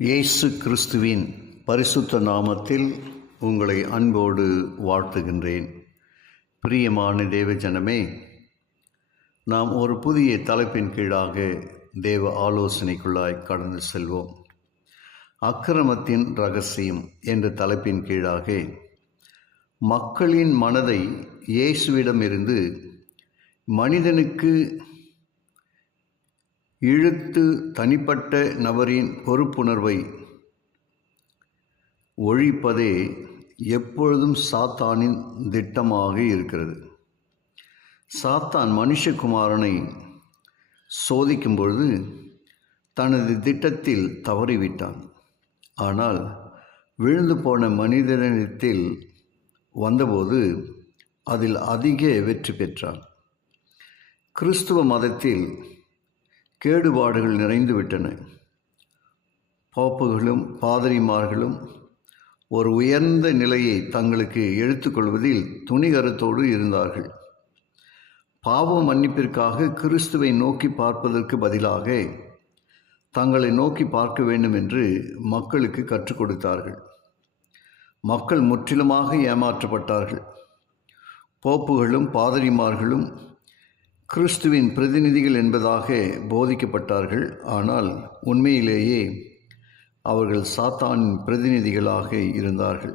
இயேசு கிறிஸ்துவின் பரிசுத்த நாமத்தில் உங்களை அன்போடு வாழ்த்துகின்றேன். பிரியமான தேவ ஜனமே, நாம் ஒரு புதிய தலைப்பின் கீழாக தேவ ஆலோசனைக்குள்ளாய் கடந்து செல்வோம். அக்கிரமத்தின் இரகசியம் என்ற தலைப்பின் கீழாக மக்களின் மனதை இயேசுவிடமிருந்து மனிதனுக்கு இழுத்து தனிப்பட்ட நபரின் பொறுப்புணர்வை ஒழிப்பதே எப்பொழுதும் சாத்தானின் திட்டமாக இருக்கிறது. சாத்தான் மனுஷகுமாரனை சோதிக்கும் பொழுது தனது திட்டத்தில் தவறிவிட்டான். ஆனால் விழுந்து போன மனிதனிடத்தில் வந்தபோது அதில் அதிக வெற்றி பெற்றான். கிறிஸ்துவ மதத்தில் கேடுபாடுகள் நிறைந்துவிட்டன. போப்புகளும் பாதிரிமார்களும் ஒரு உயர்ந்த நிலையை தங்களுக்கு எடுத்துக்கொள்வதில் துணிகரத்தோடு இருந்தார்கள். பாவ மன்னிப்பிற்காக கிறிஸ்துவை நோக்கி பார்ப்பதற்கு பதிலாக தங்களை நோக்கி பார்க்க வேண்டும் என்று மக்களுக்கு கற்றுக் கொடுத்தார்கள். மக்கள் முற்றிலுமாக ஏமாற்றப்பட்டார்கள். போப்புகளும் பாதிரிமார்களும் கிறிஸ்துவின் பிரதிநிதிகள் என்பதாக போதிக்கப்பட்டார்கள். ஆனால் உண்மையிலேயே அவர்கள் சாத்தானின் பிரதிநிதிகளாக இருந்தார்கள்.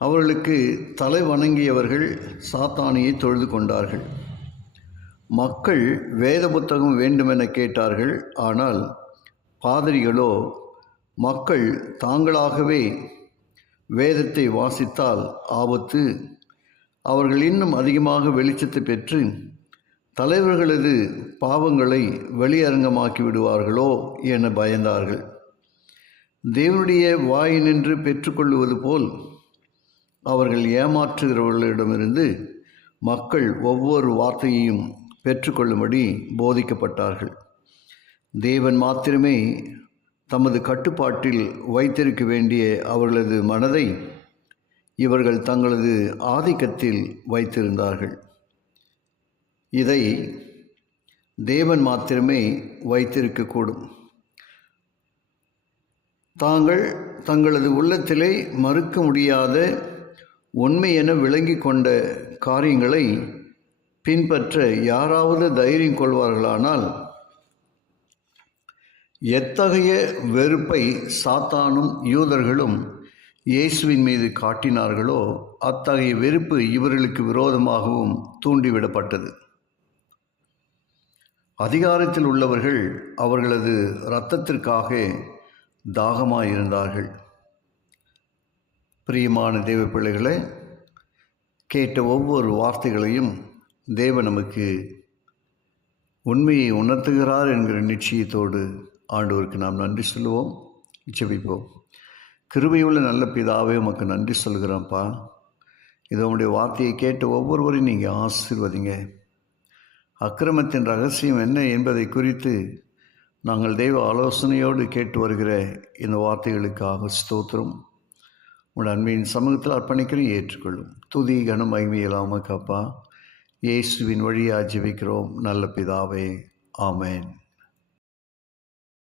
அவர்களுக்கு தலை வணங்கியவர்கள் சாத்தானையை தொழுது கொண்டார்கள். மக்கள் வேத புத்தகம் வேண்டுமென கேட்டார்கள். ஆனால் பாதிரிகளோ மக்கள் தாங்களாகவே வேதத்தை வாசித்தால் ஆபத்து, அவர்கள் இன்னும் அதிகமாக வெளிச்சத்தை பெற்று தலைவர்களது பாவங்களை வெளியரங்கமாக்கி விடுவார்களோ என பயந்தார்கள். தேவனுடைய வாயினின்று பெற்றுக்கொள்வது போல் அவர்கள் ஏமாற்றுகிறவர்களிடமிருந்து மக்கள் ஒவ்வொரு வார்த்தையையும் பெற்றுக்கொள்ளும்படி போதிக்கப்பட்டார்கள். தேவன் மாத்திரமே தமது கட்டுப்பாட்டில் வைத்திருக்க வேண்டிய அவர்களது மனதை இவர்கள் தங்களது ஆதிக்கத்தில் வைத்திருந்தார்கள். இதை தேவன் மாத்திரமே வைத்திருக்கக்கூடும். தாங்கள் தங்களது உள்ளத்திலே மறுக்க முடியாத உண்மை என விளங்கி கொண்ட காரியங்களை பின்பற்ற யாராவது தைரியம் கொள்வார்களானால் எத்தகைய வெறுப்பை சாத்தானும் யூதர்களும் இயேசுவின் மீது காட்டினார்களோ அத்தகைய வெறுப்பு இவர்களுக்கு விரோதமாகவும் தூண்டிவிடப்பட்டது. அதிகாரத்தில் உள்ளவர்கள் அவர்களது இரத்தத்திற்காக தாகமாயிருந்தார்கள். பிரியமான தேவ பிள்ளைகளே, கேட்ட ஒவ்வொரு வார்த்தைகளையும் தேவன் நமக்கு உண்மையை உணர்த்துகிறார் என்கிற நிச்சயத்தோடு ஆண்டவருக்கு நாம் நன்றி சொல்லுவோம். ஜெபிப்போம். கிருபையுள்ள நல்ல பிதாவே, உமக்கு நன்றி சொல்கிறேன்ப்பா. இது உங்களுடைய வார்த்தையை கேட்ட ஒவ்வொருவரையும் நீங்கள் ஆசீர்வதிங்க. அக்கிரமத்தின் ரகசியம் என்ன என்பதை குறித்து நாங்கள் தெய்வ ஆலோசனையோடு கேட்டு வருகிற இந்த வார்த்தைகளுக்காக ஸ்தோத்திரம். உங்களுடைய அன்பின் சமூகத்தில் அர்ப்பணிக்கிறோம், ஏற்றுக்கொள்ளும். துதி கனம் மகிமையெல்லாம் அப்பா, இயேசுவின் வழியாக ஜெபிக்கிறோம் நல்ல பிதாவே. ஆமேன்.